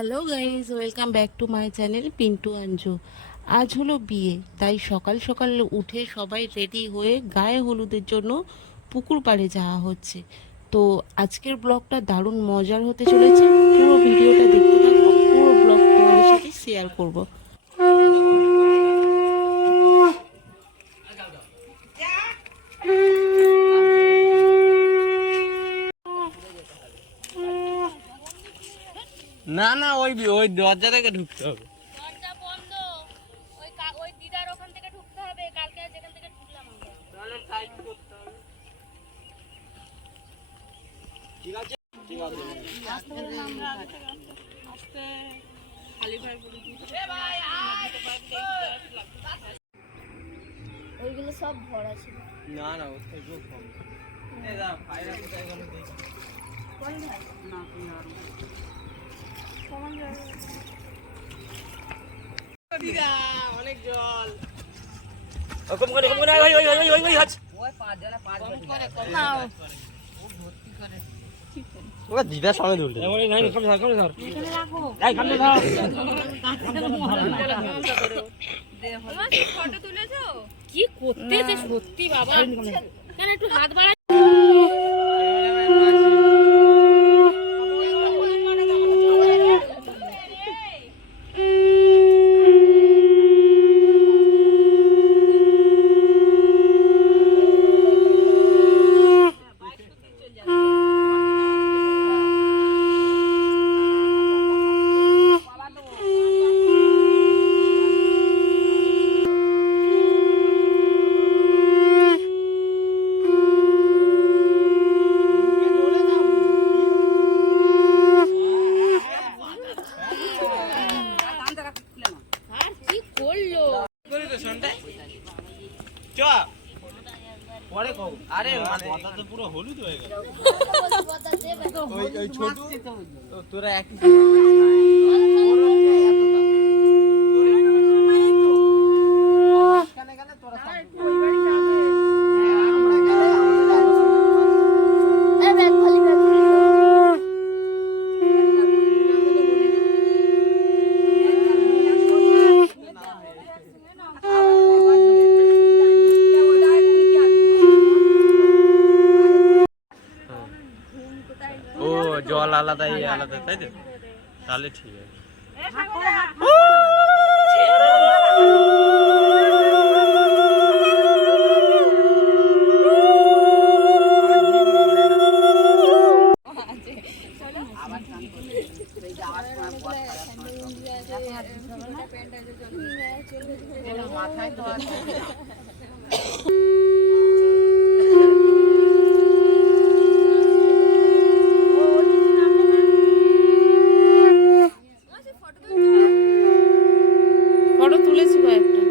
Hello guys, welcome back to my channel Pintu Anju. আজ হলো বিয়ে, তাই সকাল সকাল উঠে সবাই রেডি হয়ে গায়ে হলুদের জন্য পুকুর পাড়ে যাওয়া হচ্ছে। তো আজকের ব্লগটা দারুণ মজার হতে চলেছে। পুরো ভিডিওটা দেখতে থাকো, পুরো ব্লগ তোমাদের সাথে শেয়ার করব। না না, ওই ওই দরজা থেকে ঢুকতে হবে। দরজা বন্ধ। ওই দিদার ওখান থেকে ঢুকতে হবে। কালকে যেখান থেকে ঢুকলাম আমরা। তাহলে টাইট করতে হবে। ঠিক আছে ঠিক আছে। আস্তে খালি ভাই বলে দিই। এ ভাই আয়। ওইগুলো সব ভরা ছিল। না না, ওর থেকে কম। এই দা ফাইরা কোথায় গেল দেখি। কোন ভাই? না তুমি আর সমান জায়গা। দিদা অনেক জল। কম করে ভাই ওই হাত। ওই পাঁচ জনা পাঁচ করে কম নাও। ও ভর্তি করে। ওরা দিদা সামনে ধরলে। এই নাই কম ধর। এখানে রাখো। এই সামনে ধর। ফটো তুলেছো? কি করতেছে সত্যি বাবা। কেন একটু হাত বাড়া। পরে কও। আরে মাথা তো পুরো হলুদ হয়ে গেল। ওই ছোট তোরা একই জল আলাদা আলাদা, তাই তো? তাহলে ঠিক আছে। মাথায় তো ফটো তুলেছি কয়েকটা।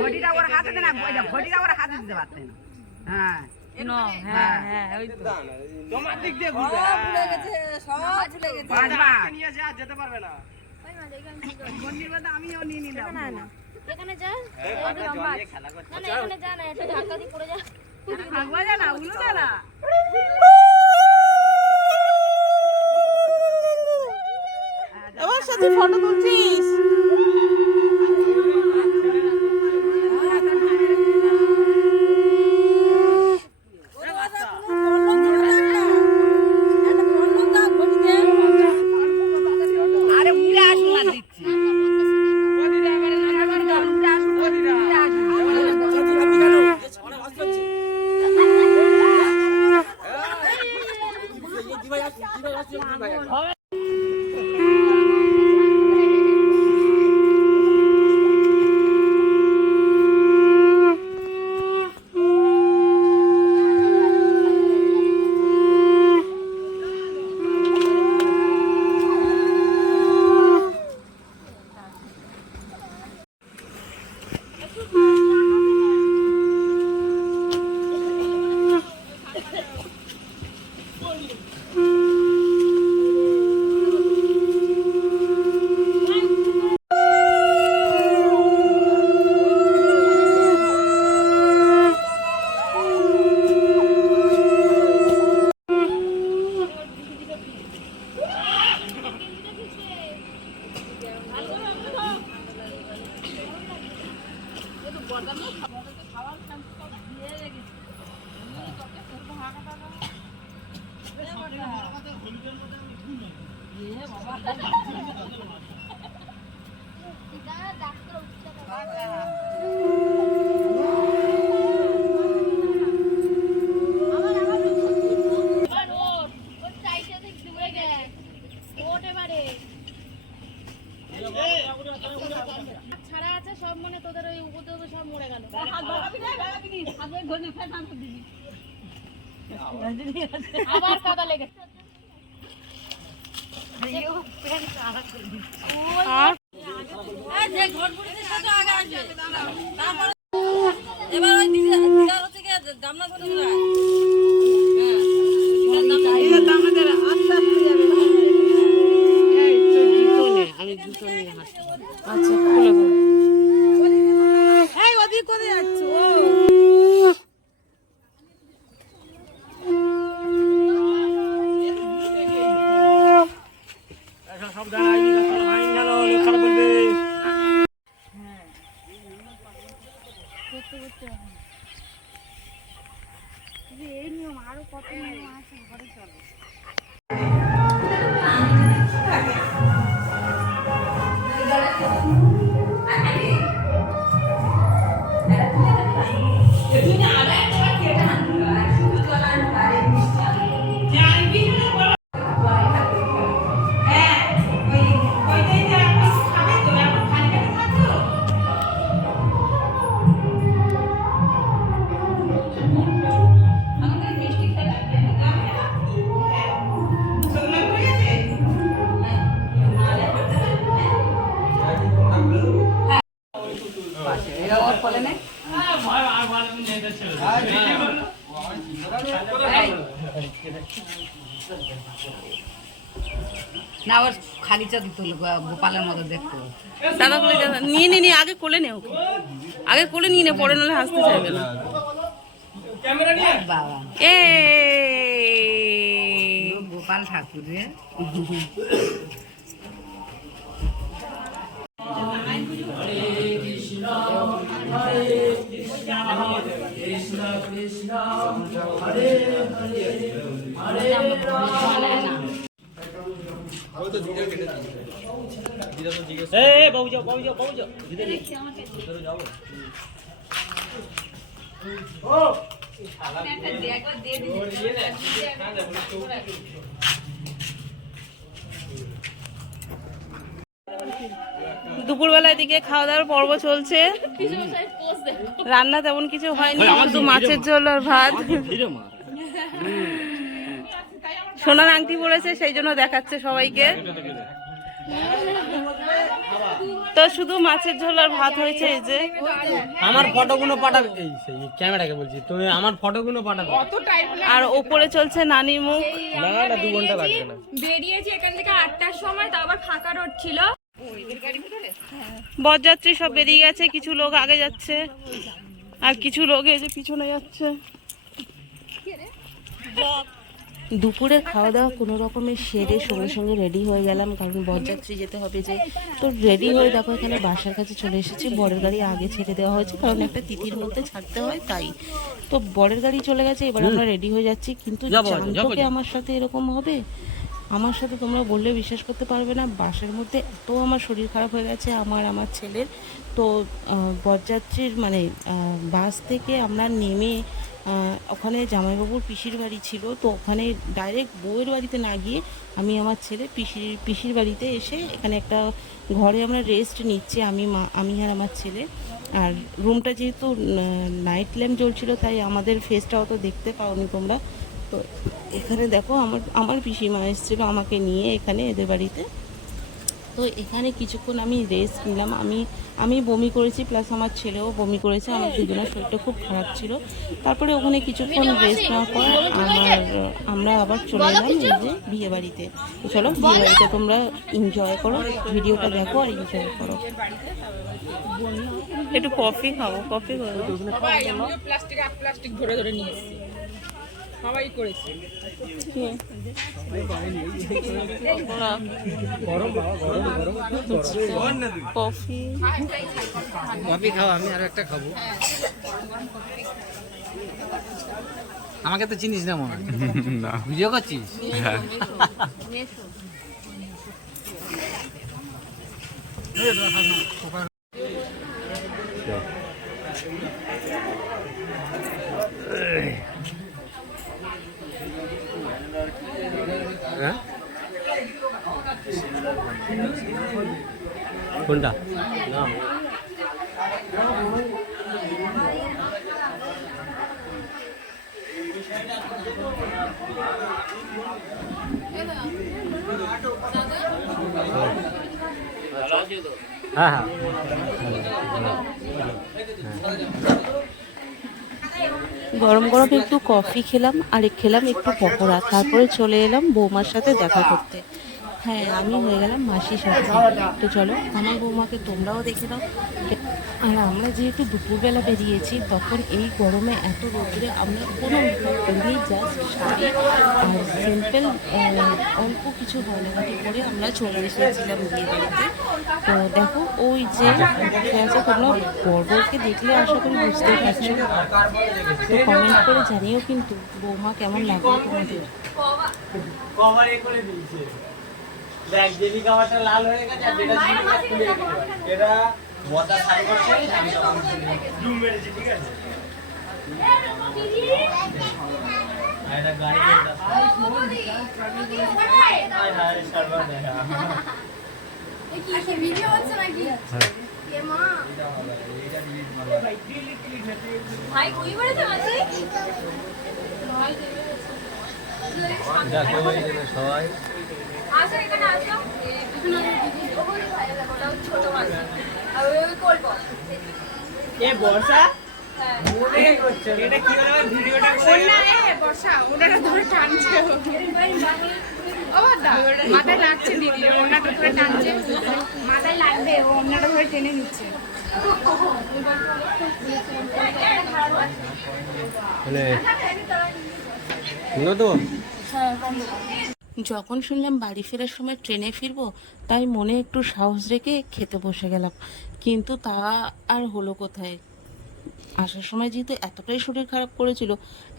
ঘটিটা ওর হাতে দে না, ঘটিটা ওর হাতে দিতে পারতে না। হ্যাঁ তোমার দিক দিয়ে ঘুরবে। পাঁচবার নিয়ে যা যেতে পারবে না। বন্ডির মধ্যে আমিও নিয়ে নিলাম। এখানে যা। জল দিয়ে খেলা করছে। না এখানে যা না, এটা ধাক্কা দিয়ে পড়ে যা। থাকবা যা না, উলু যা না। আমার সাথে ফটো তুলছিস? আরে উড়ে আসুন না দিচ্ছি। এবার ওর চাইতে দেখ দূরে গে ওট এবারে ছাড়া আছে সব মনে তোদের ওই উপদ্রবে সব মরে গেল আবার কাদা লেগেছে এবার ওই দিদার থেকে দামনা করে আমি জুতো নিয়ে হাঁটবো। আচ্ছা খুলে বল। সব দাঁড়াই ভাই গেল খারাপ বলবে এই নিয়ম আরো কত নিয়ম আছে ঘরে চলো না ওর খালি চা দিত গোপালের মতো দেখতো। দাদা বলে নিয়ে নিয়ে আগে কোলে নে ওকে, আগে কোলে নিয়ে নে, পরে নাহলে হাসতে চাইবে না। বাবা এ গোপাল ঠাকুর রে। বাবু যাও বাবু যাও বাবু যাও যাবো দুপুরবেলা এদিকে খাওয়া দাওয়ার পর্ব চলছে। রান্না তেমন কিছু হয়নি, শুধু মাছের ঝোল আর ভাত। সোনার আংটি পড়েছে সেই জন্য দেখাচ্ছে সবাইকে। তো শুধু মাছের ঝোল আর ভাত হয়েছে। এই যে আমার ফটোগুলো পাঠাবে, এই সেই ক্যামেরাকে বলছি, তুমি আমার ফটোগুলো পাঠাবে। আর ওপরে চলছে নানির মুখ। না না 2 ঘন্টা লাগবে না। বেরিয়েছি এখান থেকে 8টার সময়, তাও আবার ফাঁকা রোড ছিল। বরযাত্রী সব বেরিয়ে গেছে, কিছু লোক আগে যাচ্ছে আর কিছু লোক এই যে পিছনে যাচ্ছে। দুপুরে খাওয়া দাওয়া কোনো রকমের সেরে সঙ্গে সঙ্গে রেডি হয়ে গেলাম, কারণ বরযাত্রী যেতে হবে যে। তো রেডি হয়ে দেখো এখানে বাসার কাছে চলে এসেছি। বরের গাড়ি আগে ছেড়ে দেওয়া হয়েছে, কারণ একটা তিথির মধ্যে ছাড়তে হয় তাই। তো বরের গাড়ি চলে গেছে, এবার আমরা রেডি হয়ে যাচ্ছি। কিন্তু জানতোকে আমার সাথে এরকম হবে, আমার সাথে তোমরা বললে বিশ্বাস করতে পারবে না। বাসের মধ্যে এত আমার শরীর খারাপ হয়ে গেছে, আমার ছেলের। তো বরযাত্রীর মানে বাস থেকে আমরা নেমে ওখানে জামাইবাবুর পিসির বাড়ি ছিল, তো ওখানে ডাইরেক্ট বউয়ের বাড়িতে না গিয়ে আমি আমার ছেলে পিসির বাড়িতে এসে এখানে একটা ঘরে আমরা রেস্ট নিচ্ছি, আমি আর আমার ছেলে। আর রুমটা যেহেতু নাইট ল্যাম্প জ্বলছিল, তাই আমাদের ফেসটা অত দেখতে পাওনি তোমরা। তো এখানে দেখো আমার পিসিমা এসেছিলো আমাকে নিয়ে এখানে এদের বাড়িতে। তো এখানে কিছুক্ষণ আমি রেস্ট নিলাম। আমি বমি করেছি, প্লাস আমার ছেলেও বমি করেছে। আমার দুজনের শরীরটা খুব খারাপ ছিল। তারপরে ওখানে কিছুক্ষণ রেস্ট নেওয়ার পর আমরা আবার চলে এলাম এই যে বিয়ে বাড়িতে। তো চলো বিয়ে বাড়িতে তোমরা এনজয় করো, ভিডিওটা দেখো আর এনজয় করো। একটু কফি খাবো, কফি খাবো। প্লাস্টিক ধরে ধরে নিয়ে এসেছি, সবাই করেছে। কফি কফি খাও, আমি আর একটা খাবো। আমাকে তো চিনিস না মনে হয়। না ভিডিও করছিস? হ্যাঁ হ্যাঁ? কোনটা হ্যাঁ হ্যাঁ গরম গরম একটু কফি খেলাম আর খেলাম একটু পকোড়া, তারপরে চলে এলাম বৌমার সাথে দেখা করতে। হ্যাঁ, আমি হয়ে গেলাম মাসির সাথে। তো চলো আমার বৌমাকে তোমরাও দেখে দাও। আর আমরা যেহেতু দুপুরবেলা বেরিয়েছি, তখন এই গরমে এত রোদ্রে আমরা কোনো মেকআপ করিনি, জাস্ট শাড়ি আর সিম্পল অল্প কিছু গয়নাঘাটি করে আমরা চলে এসেছিলাম বিয়ে বাড়িতে। তো দেখো ওই যে বসে আছে, তোমরা বরকে দেখলে আশা করি বুঝতেই পারছো। তো কমেন্ট করে জানিও কিন্তু বৌমা কেমন লাগলো তোমাদের। কভারে করে দিয়েছে। দেখ জেনি কভারটা লাল হয়ে গেছে আর যেটা ছিল সেটা খুলে গেছে। এটা ওয়াটা সাইড করছে জুম মেরেছে, ঠিক আছে? এটা গাড়ি করে দাও। হাই হাই সার্ভার দেখা। দেখো এখানে সবাই এ বর্ষা মনে করছে এটা কি ভাবে ভিডিওটা করে বর্ষা ওনারা ধরে টানছে ও দা মাথায় লাগছে দিদি, ওনাটা ধরে টানছে, মাথায় লাগবে, ও ওনাটা ধরে টেনে নিচ্ছে। মানে শুনো তো যখন শুনলাম বাড়ি ফেরার সময় ট্রেনে ফিরবো, তাই মনে একটু সাহস রেখে খেতে বসে গেলাম। কিন্তু তা আর হলো কোথায়। আসার সময় যেহেতু এতটাই শরীর খারাপ করেছিল,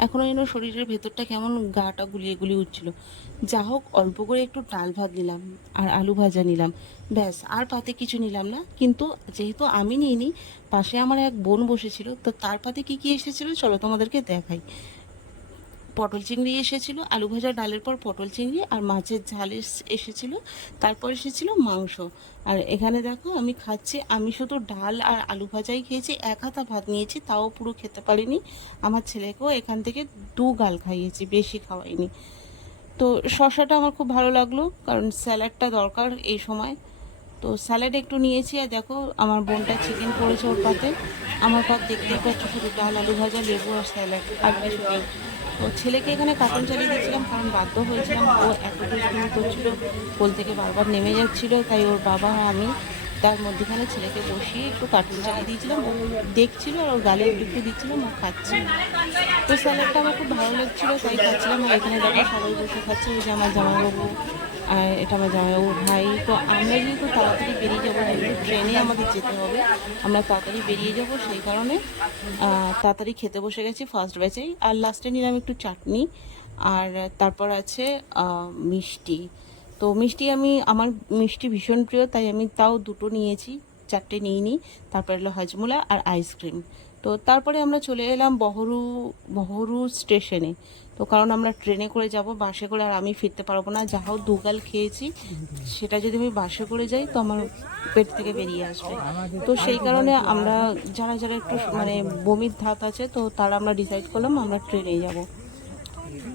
এখনও যেন শরীরের ভেতরটা কেমন গাটা গুলিয়ে গুলিয়ে উঠছিল। যা হোক, অল্প করে একটু ডাল ভাত নিলাম আর আলু ভাজা নিলাম, ব্যাস। আর পাতে কিছু নিলাম না। কিন্তু যেহেতু আমি নিইনি, পাশে আমার এক বোন বসেছিল, তো তার পাতে কী কী এসেছিল চলো তোমাদেরকে দেখাই। পটল চিংড়ি এসেছিল, আলু ভাজা ডালের পর পটল চিংড়ি আর মাছের ঝাল এসেছিল, তারপর এসেছিল মাংস। আর এখানে দেখো আমি খাচ্ছি, আমি শুধু ডাল আর আলু ভাজাই খেয়েছি, এক হাতা ভাত নিয়েছি, তাও পুরো খেতে পারিনি। আমার ছেলেকেও এখান থেকে 2 গাল খাইয়েছি, বেশি খাওয়াইনি। তো শসাটা আমার খুব ভালো লাগলো, কারণ স্যালাডটা দরকার এই সময়। তো স্যালাড একটু নিয়েছি। আর দেখো আমার বোনটা চিকেন করেছে ওর পাতে, আমার পাত দেখতেই পাচ্ছ শুধু ডাল আলু ভাজা লেবু আর স্যালাড, আর কিছু নেই। তো ছেলেকে এখানে কার্টুন চালিয়ে দিয়েছিলাম, কারণ বাধ্য হয়েছিলাম, ও এত দুষ্টুমি করছিল, কোল থেকে বারবার নেমে যাচ্ছিল, তাই ওর বাবা আর আমি তার মধ্যেখানে ছেলেকে বসিয়ে একটু কার্টুন চালিয়ে দিয়েছিলাম। ও দেখছিল আর ওর গালে একটু একটু দিচ্ছিলাম, ও খাচ্ছে। তো স্যালাডটা আমার খুব ভালো লাগছিলো, তাই খাচ্ছিলাম। আর এখানে দেখো সবাই বসে খাচ্ছে, ওই যে আমার জামাইবাবু আর এটা আমার জামাইবাবুর ভাই। তো আমরা যেহেতু তাড়াতাড়ি বেরিয়ে যাবো, যেহেতু ট্রেনে আমাদের যেতে হবে, আমরা তাড়াতাড়ি বেরিয়ে যাব, সেই কারণে তাড়াতাড়ি খেতে বসে গেছি ফার্স্ট ব্যাচেই। আর লাস্টে নিলাম একটু চাটনি, আর তারপর আছে মিষ্টি। তো মিষ্টি আমার মিষ্টি ভীষণ প্রিয়, তাই আমি তাও 2টো নিয়েছি, 4টে নিইনি। তারপর এলো হজমোলা আর আইসক্রিম। তো তারপরে আমরা চলে এলাম বহরু স্টেশনে। তো কারণ আমরা ট্রেনে করে যাব, বাসে করে আর আমি ফিরতে পারবো না। যা হোক 2 গাল খেয়েছি, সেটা যদি আমি বাসে করে যাই তো আমার পেট থেকে বেরিয়ে আসবে। তো সেই কারণে আমরা যারা যারা একটু মানে বমির ধাত আছে, তো তারা আমরা ডিসাইড করলাম আমরা ট্রেনে যাব।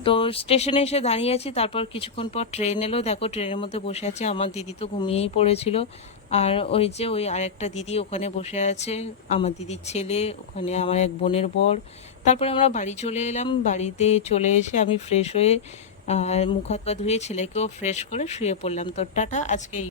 তো স্টেশনে এসে দাঁড়িয়ে আছি, তারপর কিছুক্ষণ পর ট্রেন এলো। দেখো ট্রেনের মধ্যে বসে আছে, আমার দিদি তো ঘুমিয়েই পড়েছিল, আর ওই যে ওই আরেকটা দিদি ওখানে বসে আছে, আমার দিদির ছেলে, ওখানে আমার এক বোনের বর। তারপরে আমরা বাড়ি চলে এলাম। বাড়িতে চলে এসে আমি ফ্রেশ হয়ে মুখ হাত পা ধুয়ে ছেলেকেও ফ্রেশ করে শুয়ে পড়লাম। তো টাটা, আজকে